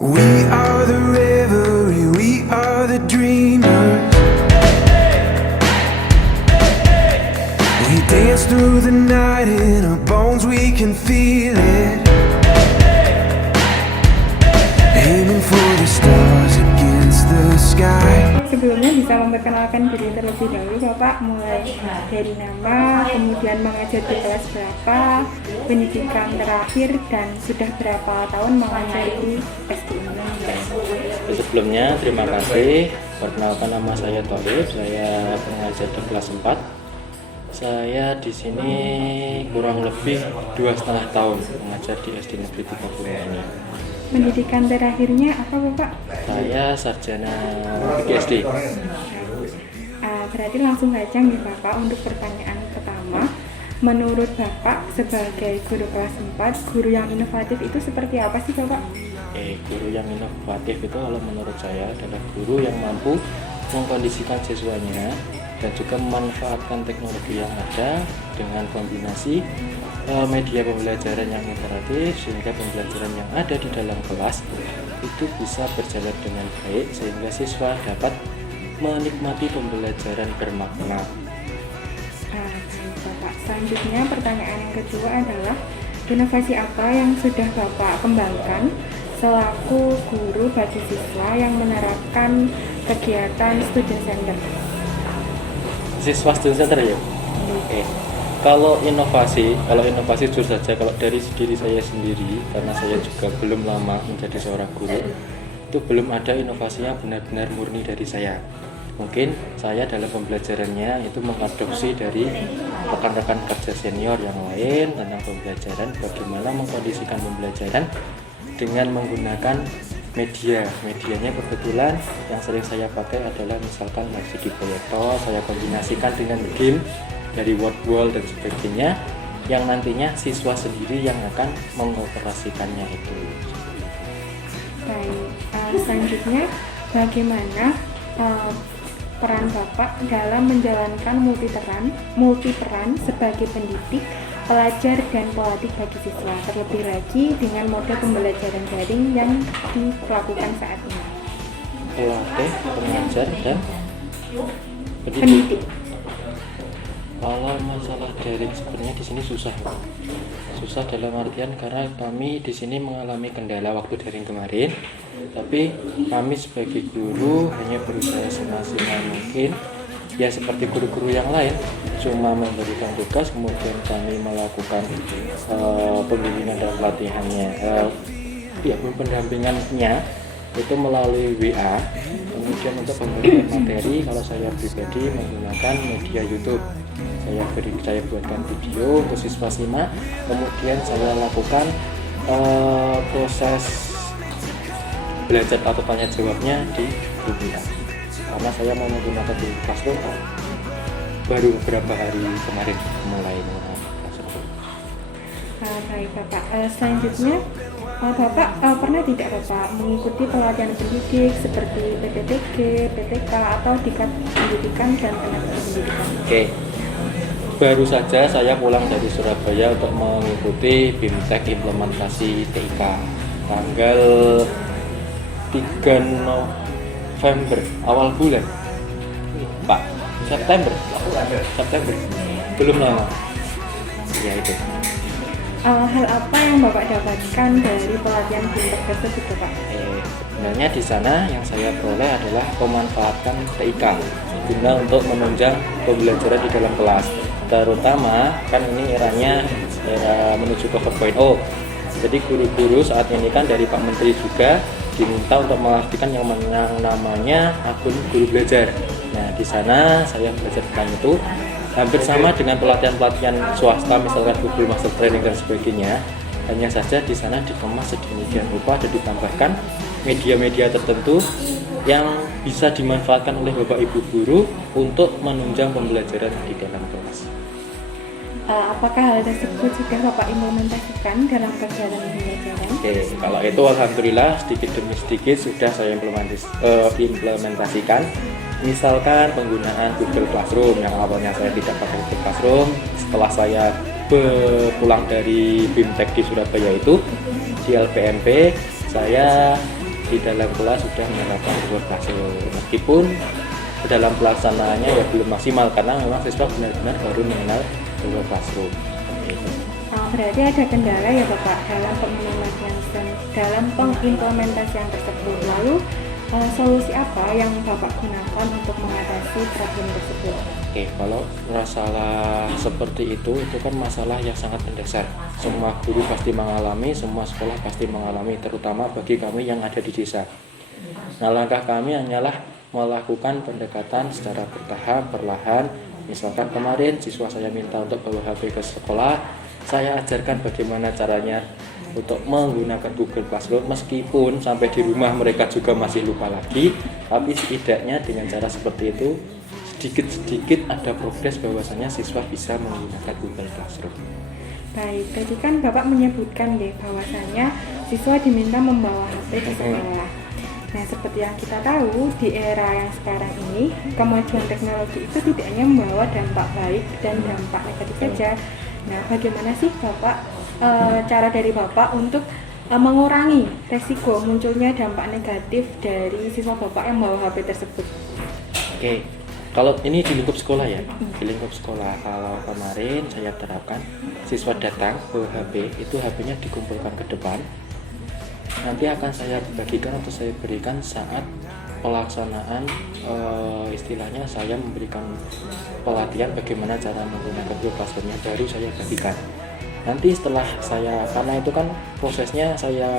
We are the revelry, we are the dreamers. We dance through the night in our bones, we can feel it. Aiming for the stars against the sky. Sebelumnya bisa memperkenalkan diri terlebih dahulu Bapak, mulai dari nama, kemudian mengajar di kelas berapa, pendidikan terakhir, dan sudah berapa tahun mengajar di SD ini. Sebelumnya terima kasih. Perkenalkan, nama saya Thaif, saya pengajar di kelas 4. Saya di sini kurang lebih 2,5 tahun mengajar di SD Negeri 35 ini. Pendidikan terakhirnya apa Bapak? Saya sarjana PGSD. Berarti langsung saja nih Bapak untuk pertanyaan pertama. Menurut Bapak sebagai guru kelas 4, guru yang inovatif itu seperti apa sih Bapak? Guru yang inovatif itu kalau menurut saya adalah guru yang mampu mengkondisikan siswanya dan juga memanfaatkan teknologi yang ada dengan kombinasi media pembelajaran yang interaktif, sehingga pembelajaran yang ada di dalam kelas itu bisa berjalan dengan baik sehingga siswa dapat menikmati pembelajaran bermakna. Bapak, selanjutnya pertanyaan yang kedua adalah inovasi apa yang sudah Bapak kembangkan selaku guru bagi siswa yang menerapkan kegiatan student center? Siswa student center ya? Oke. Kalau inovasi jujur saja, kalau dari diri saya sendiri, karena saya juga belum lama menjadi seorang guru, itu belum ada inovasi yang benar-benar murni dari saya. Mungkin saya dalam pembelajarannya itu mengadopsi dari rekan-rekan kerja senior yang lain tentang pembelajaran, bagaimana mengkondisikan pembelajaran dengan menggunakan medianya kebetulan yang sering saya pakai adalah misalkan LCD proyektor, saya kombinasikan dengan game dari wall dan sebagainya, yang nantinya siswa sendiri yang akan mengoperasikannya itu. Baik, selanjutnya bagaimana peran Bapak dalam menjalankan multiperan sebagai pendidik, pelajar, dan pelatih bagi siswa, terlebih lagi dengan model pembelajaran daring yang dilakukan saat ini? Pelatih, pengajar, dan Pendidik. Kalau masalah daring sebenarnya di sini susah dalam artian karena kami di sini mengalami kendala waktu daring kemarin, tapi kami sebagai guru hanya berusaha semaksimal mungkin ya seperti guru-guru yang lain, cuma memberikan tugas kemudian kami melakukan pembimbingan dan pelatihannya, pendampingannya itu melalui WA. Kemudian untuk pemberian materi, kalau saya pribadi menggunakan media YouTube, saya buatkan video untuk siswa simak, kemudian saya lakukan proses belajar atau tanya jawabnya di grup WA, karena saya mau menggunakan di Classroom baru beberapa hari kemarin mulai menggunakan Classroom. Baik Bapak, selanjutnya Bapak pernah tidak Bapak mengikuti pelatihan pendidik seperti PPTG, PTK, atau Diklat Pendidikan dan Tenaga Pendidikan? Oke. Baru saja saya pulang dari Surabaya untuk mengikuti BIMTEK implementasi TIK tanggal 3 November awal bulan September belum lama ya itu. Hal apa yang Bapak dapatkan dari pelatihan BIMTEK tersebut Bapak? Sebenarnya di sana yang saya peroleh adalah memanfaatkan TIK guna untuk menunjang pembelajaran di dalam kelas, terutama kan ini era menuju ke 4.0. Jadi guru-guru saat ini kan dari Pak Menteri juga diminta untuk memastikan yang namanya akun guru belajar. Nah di sana saya belajar tentang itu, hampir sama dengan pelatihan-pelatihan swasta misalkan Google Master Training dan sebagainya. Hanya saja di sana dikemas sedemikian rupa dan ditambahkan media-media tertentu yang bisa dimanfaatkan oleh Bapak Ibu guru untuk menunjang pembelajaran di dalam kelas. Apakah hal tersebut sudah Bapak implementasikan dalam kegiatan pembelajaran? Oke, kalau itu alhamdulillah sedikit demi sedikit sudah saya implementasikan. Misalkan penggunaan Google Classroom yang awalnya saya tidak pakai Google Classroom, setelah saya pulang dari BIMTEK di Surabaya itu di LPMP, saya di dalam kelas sudah menerapkan Google Classroom, meskipun dalam pelaksanaannya ya belum maksimal karena memang siswa benar-benar baru mengenal Google Classroom. Berarti ada kendala ya Bapak dalam pengimplementasian tersebut. Lalu solusi apa yang Bapak gunakan untuk mengatasi problem tersebut? Oke, kalau masalah seperti itu kan masalah yang sangat mendasar. Semua guru pasti mengalami, semua sekolah pasti mengalami, terutama bagi kami yang ada di desa. Nah, langkah kami hanyalah melakukan pendekatan secara bertahap, perlahan. Misalkan kemarin siswa saya minta untuk bawa HP ke sekolah, saya ajarkan bagaimana caranya untuk menggunakan Google Classroom, meskipun sampai di rumah mereka juga masih lupa lagi, tapi setidaknya dengan cara seperti itu sedikit-sedikit ada progres bahwasanya siswa bisa menggunakan Google Classroom. Baik, tadi kan Bapak menyebutkan deh bahwasanya siswa diminta membawa HP ke sekolah. Nah, seperti yang kita tahu di era yang sekarang ini, kemajuan teknologi itu tidak hanya membawa dampak baik dan dampak negatif saja. Nah, bagaimana sih Bapak cara dari Bapak untuk mengurangi resiko munculnya dampak negatif dari siswa Bapak yang membawa HP tersebut? Oke, kalau ini di lingkup sekolah ya, di lingkup sekolah, kalau kemarin saya terapkan siswa datang bawa HP, itu HP-nya dikumpulkan ke depan, nanti akan saya bagikan atau saya berikan saat pelaksanaan, istilahnya saya memberikan pelatihan bagaimana cara menggunakan Google Classroom-nya, baru saya bagikan. Nanti setelah saya, karena itu kan prosesnya saya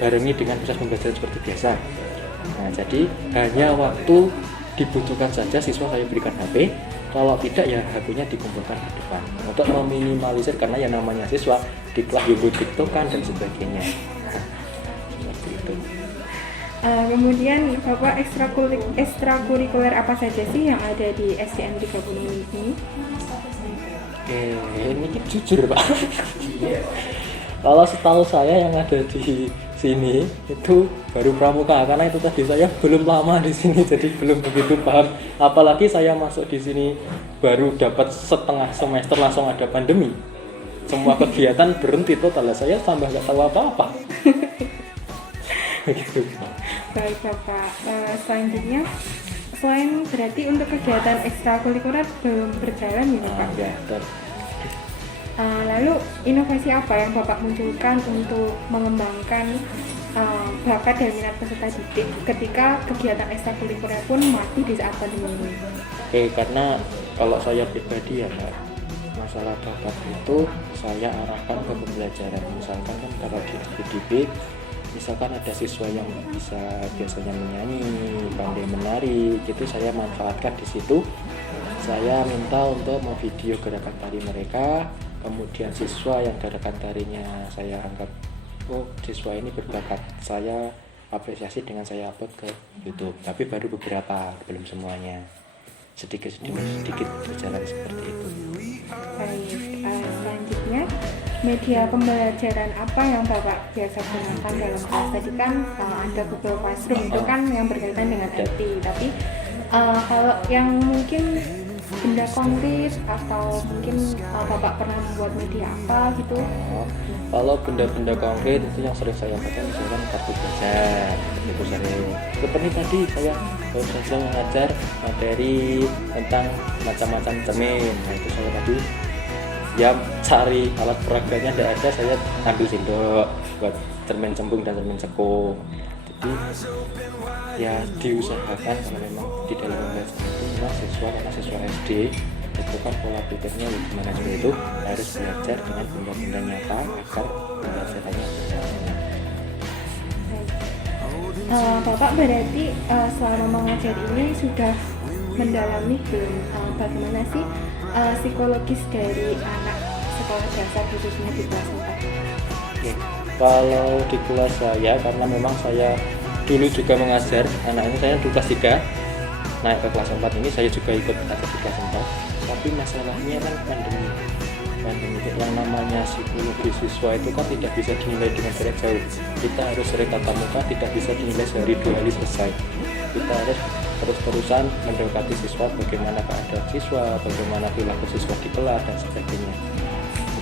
barengi dengan proses pembelajaran seperti biasa. Nah, jadi hanya waktu dibutuhkan saja siswa saya berikan HP, kalau tidak ya HP-nya dikumpulkan di depan untuk meminimalisir, karena yang namanya siswa di kelas tiktokan dan sebagainya. Seperti itu. Kemudian Bapak ekstrakurikuler apa saja sih yang ada di SDN 30 ini? Ini jujur Pak. Kalau setahu saya yang ada di sini itu baru pramuka, karena itu tadi saya belum lama di sini jadi belum begitu paham. Apalagi saya masuk di sini baru dapat setengah semester langsung ada pandemi. Semua kegiatan berhenti total, saya tambah nggak tahu apa-apa. Gitu. Baik Bapak, selanjutnya selain berarti untuk kegiatan ekstrakurikuler belum berjalan ya Pak? Ya, lalu inovasi apa yang Bapak munculkan untuk mengembangkan bakat dan minat peserta didik ketika kegiatan ekstrakurikuler pun mati di saat pandemi ini? Karena kalau saya pribadi ya Pak, masalah bakat itu saya arahkan ke pembelajaran. Misalkan kan kalau di FDB, misalkan ada siswa yang bisa biasanya menyanyi, pandai menari, gitu saya manfaatkan di situ. Saya minta untuk memvideo gerakan tari mereka, kemudian siswa yang gerakan tarinya saya anggap, oh siswa ini berbakat, saya apresiasi dengan saya upload ke YouTube. Tapi baru beberapa, belum semuanya. Sedikit berjalan seperti itu. Baik, selanjutnya media pembelajaran apa yang Bapak biasa gunakan dalam kelas? Tadi kan ada Google Classroom, itu kan yang berkaitan dengan IT, tapi kalau yang mungkin benda konkret atau mungkin Bapak pernah membuat media apa gitu? Kalau benda-benda konkret itu yang sering saya pakai misalkan kartu belajar, itu sering. Seperti tadi saya baru saja mengajar materi tentang macam-macam cermin. Nah, itu saya tadi ya cari alat peraganya tidak ada, saya ambil sendok buat cermin cembung dan cermin cekung. Jadi ya diusahakan kalau memang di dalam pembelajaran itu memang siswa, karena siswa SD itu kan pola pikirnya gimana juga itu harus belajar dengan benda-benda nyata agar pembelajarannya berjalan. Bapak berarti selama mengajar ini sudah mendalami belum bagaimana sih psikologis dari anak sekolah dasar khususnya di kelas 4? Kalau di kelas saya, karena memang saya dulu juga mengajar anak ini, saya di kelas 3 naik ke kelas 4 ini saya juga ikut ada di kelas 4. Tapi masalahnya kan pandemi yang namanya psikologi siswa itu kan tidak bisa dinilai dengan jarak jauh. Kita harus sering tatap muka, tidak bisa dinilai sehari 2 hari selesai. Kita harus terus-terusan mendekati siswa, bagaimana keadaan siswa, bagaimana perilaku siswa di kelas dan sebagainya.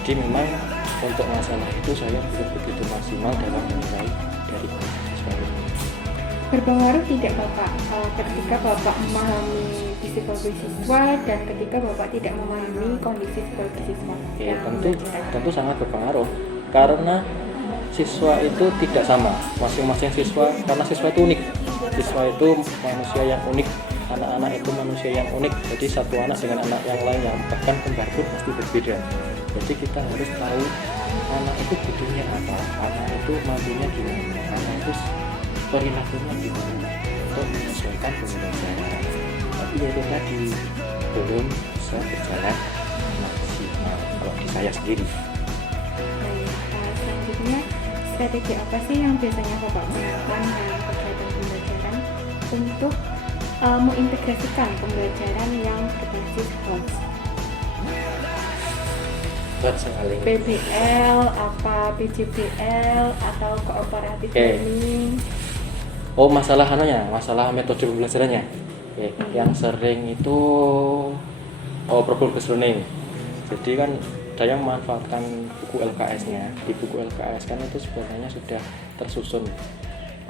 Jadi memang untuk masalah itu saya belum begitu maksimal dalam menilai dari Berpengaruh tidak Bapak ketika Bapak memahami psikologi siswa dan ketika Bapak tidak memahami kondisi psikologi siswa? Ya, tentu sangat berpengaruh karena siswa itu tidak sama, masing-masing siswa, karena siswa itu unik, siswa itu manusia yang unik, anak-anak itu manusia yang unik, jadi satu anak dengan anak yang lain yang bahkan kembar pun pasti berbeda. Jadi kita harus tahu anak itu butuhnya apa, anak itu mampunya gimana, anak itu perilakunya gimana untuk menyesuaikan pembelajaran. Tapi itu tadi belum bisa berjalan maksimal kalau di saya sendiri. Baik, selanjutnya strategi apa sih yang biasanya Bapak gunakan dalam kegiatan pembelajaran untuk mengintegrasikan pembelajaran yang berbasis HOTS? Sekali. PBL, apa PJBL atau kooperatif learning? Oh, masalah metode pembelajarannya. Oke, yang sering itu problem based learning. Jadi kan saya memanfaatkan buku LKS-nya. Di buku LKS kan itu sebenarnya sudah tersusun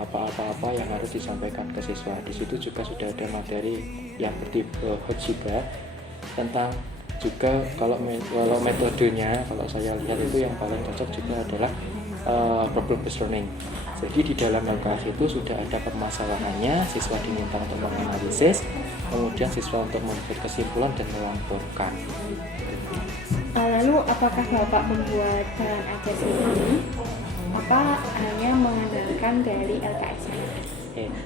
apa-apa yang harus disampaikan ke siswa. Di situ juga sudah ada materi yang bertipe HOTS juga tentang juga kalau metodenya, kalau saya lihat itu yang paling cocok juga adalah problem based learning. Jadi di dalam LKS itu sudah ada permasalahannya, siswa diminta untuk menganalisis, kemudian siswa untuk membuat kesimpulan dan melaporkan. Lalu apakah Bapak membuat bahan ajar sendiri? Apa hanya mengandalkan dari LKS-nya?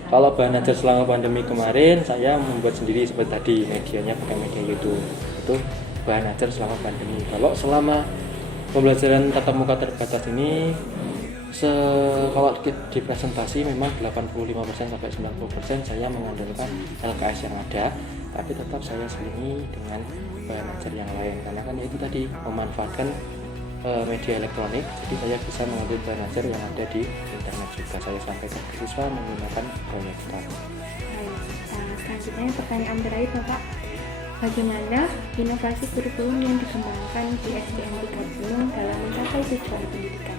Kalau bahan ajar selama pandemi kemarin saya membuat sendiri seperti tadi, medianya pakai media YouTube. Itu bahan ajar selama pandemi. Kalau selama pembelajaran tatap muka terbatas ini kalau di presentasi memang 85% sampai 90% saya mengandalkan LKS yang ada, tapi tetap saya selingi dengan bahan ajar yang lain karena kan itu tadi memanfaatkan media elektronik, jadi saya bisa mengambil bahan ajar yang ada di internet juga saya sampaikan ke siswa menggunakan proyektor. Selanjutnya pertanyaan terakhir Bapak, bagaimana inovasi kurikulum yang dikembangkan di SDN 3 Gunung dalam mencapai tujuan pendidikan?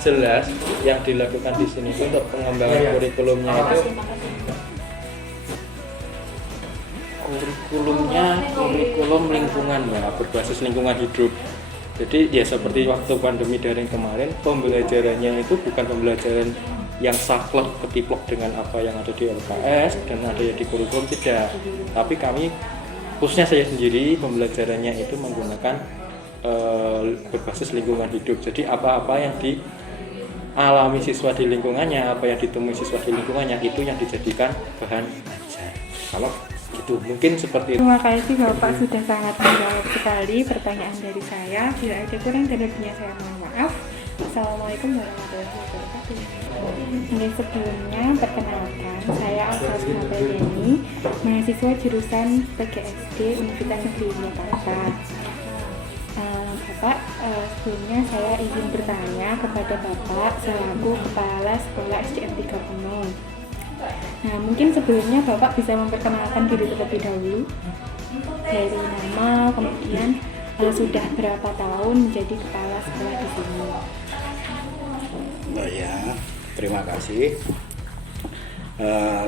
Jelas yang dilakukan di sini untuk pengembangan kurikulumnya itu kurikulum lingkungan ya, berbasis lingkungan hidup. Jadi ya seperti waktu pandemi daring kemarin, pembelajarannya itu bukan pembelajaran yang saklek ketiplok dengan apa yang ada di LKS dan ada di kurikulum, tidak. Tapi kami, khususnya saya sendiri, pembelajarannya itu menggunakan berbasis lingkungan hidup. Jadi apa-apa yang dialami siswa di lingkungannya, apa yang ditemui siswa di lingkungannya, itu yang dijadikan bahan ajar. Kalau itu mungkin seperti itu. Terima kasih Bapak sudah sangat menjawab sekali pertanyaan dari saya. Bila ada kurang dan lebihnya saya mohon maaf. Assalamualaikum warahmatullahi wabarakatuh. Jadi sebelumnya perkenalkan, saya Asma Deni, mahasiswa jurusan PGSD Universitas Negeri Yogyakarta. Bapak, sebelumnya saya ingin bertanya kepada Bapak selaku Kepala Sekolah SDN 3 Gunung. Nah, mungkin sebelumnya Bapak bisa memperkenalkan diri terlebih dahulu, dari nama, kemudian sudah berapa tahun menjadi kepala sekolah di sini. Oh ya, terima kasih.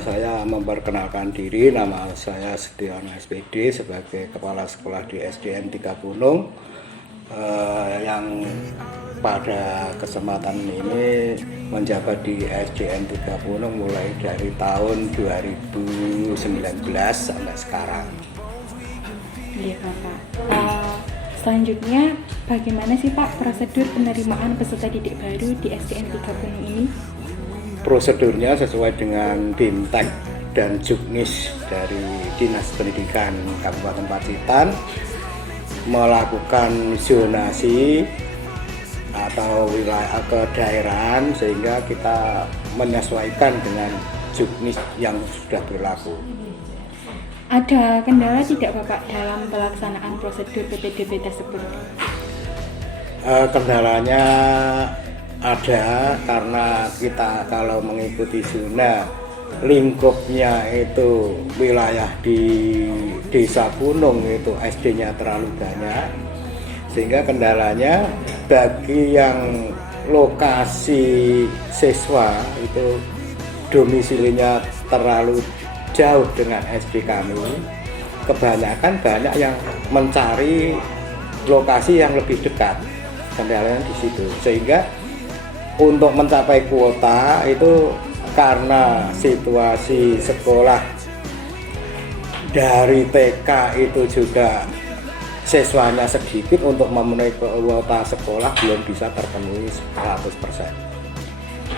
Saya memperkenalkan diri, nama saya Setiawan SPD sebagai kepala sekolah di SDN 3 Gunung, yang pada kesempatan ini menjabat di SDN 3 Gunung mulai dari tahun 2019 sampai sekarang. Iya Bapak. Selanjutnya, bagaimana sih Pak prosedur penerimaan peserta didik baru di SDN 3 Gunung ini? Prosedurnya sesuai dengan Bimtek dan Juknis dari Dinas Pendidikan Kabupaten Pacitan, melakukan zonasi atau wilayah kedaerahan sehingga kita menyesuaikan dengan juknis yang sudah berlaku. Ada kendala tidak Bapak dalam pelaksanaan prosedur PPDB tersebut? Kendalanya ada karena kita kalau mengikuti zona lingkupnya itu wilayah di Desa Gunung itu SD-nya terlalu banyak, sehingga kendalanya bagi yang lokasi siswa itu domisilinya terlalu jauh dengan SD kami, kebanyakan banyak yang mencari lokasi yang lebih dekat, kendalanya di situ. Sehingga untuk mencapai kuota itu karena situasi sekolah dari TK itu juga siswanya sedikit, untuk memenuhi kuota sekolah belum bisa terpenuhi 100%.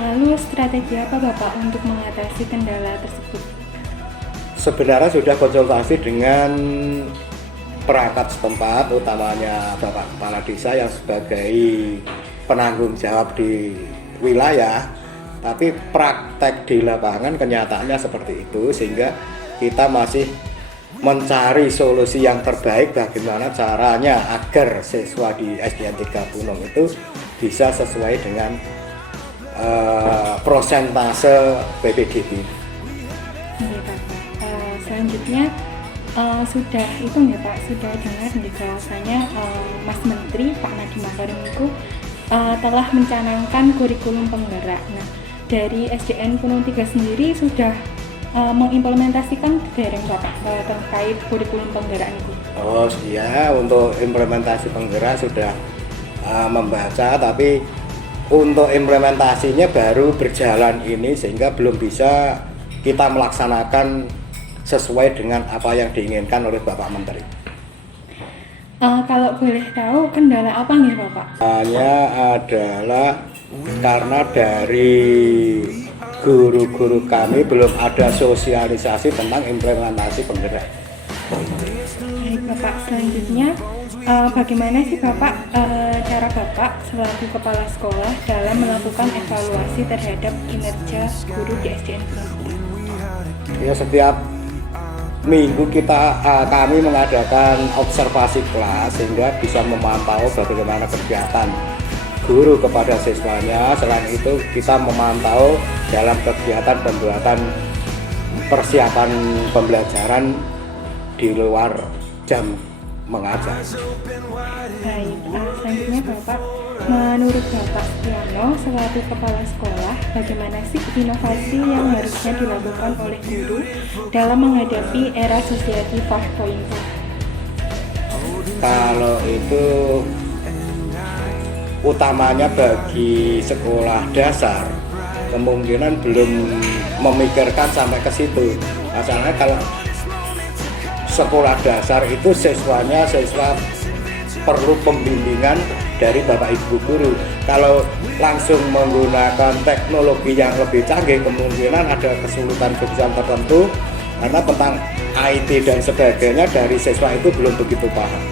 Lalu strategi apa Bapak untuk mengatasi kendala tersebut? Sebenarnya sudah konsultasi dengan perangkat setempat, utamanya Bapak Kepala Desa yang sebagai penanggung jawab di wilayah, tapi praktek di lapangan kenyataannya seperti itu, sehingga kita masih mencari solusi yang terbaik bagaimana caranya agar siswa di SDN 3 Punung itu bisa sesuai dengan prosentase PPDB. Iya Bapak. Selanjutnya sudah itu ya Pak, sudah dengar nih bahwasanya Mas Menteri Pak Nadiem Makarim itu telah mencanangkan kurikulum penggerak. Nah, dari SDN Punung 3 sendiri sudah mengimplementasikan dereng Bapak terkait kurikulum penggerak itu? Oh iya, untuk implementasi penggerak sudah membaca, tapi untuk implementasinya baru berjalan ini, sehingga belum bisa kita melaksanakan sesuai dengan apa yang diinginkan oleh Bapak Menteri. Kalau boleh tahu kendala apa nih Bapak? Hanya adalah karena dari guru-guru kami belum ada sosialisasi tentang implementasi penggerak. Baik Bapak, selanjutnya bagaimana sih Bapak cara Bapak selaku kepala sekolah dalam melakukan evaluasi terhadap kinerja guru di SDN Punung? Ya, setiap minggu kami mengadakan observasi kelas sehingga bisa memantau bagaimana kegiatan guru kepada siswanya. Selain itu kita memantau dalam kegiatan pembuatan persiapan pembelajaran di luar jam mengajar. Baik, selanjutnya Bapak, menurut Bapak Setiano selaku kepala sekolah, bagaimana sih inovasi yang harusnya dilakukan oleh guru dalam menghadapi era society 5.0? Kalau itu utamanya bagi sekolah dasar, kemungkinan belum memikirkan sampai ke situ. Masalahnya kalau sekolah dasar itu siswa perlu pembimbingan dari Bapak Ibu guru. Kalau langsung menggunakan teknologi yang lebih canggih, kemungkinan ada kesulitan-kesulitan tertentu karena tentang IT dan sebagainya dari siswa itu belum begitu paham.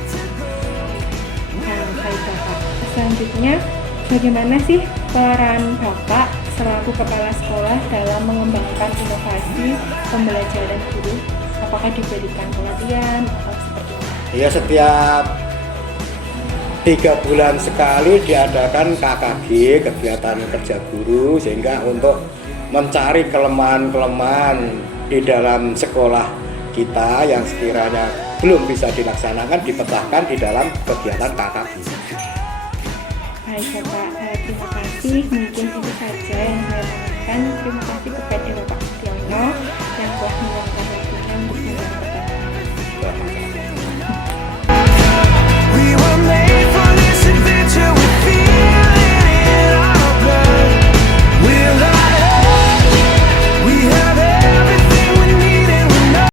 Baik Bapak, selanjutnya bagaimana sih peran Bapak selaku kepala sekolah dalam mengembangkan inovasi pembelajaran guru? Apakah diberikan pelatihan atau seperti apa? Ya, setiap 3 bulan sekali diadakan KKG, kegiatan kerja guru, sehingga untuk mencari kelemahan-kelemahan di dalam sekolah kita yang sekiranya belum bisa dilaksanakan, dipecahkan di dalam kegiatan KKG. Baik Bapak, terima kasih. Mungkin itu saja yang saya tanyakan. Terima kasih kepada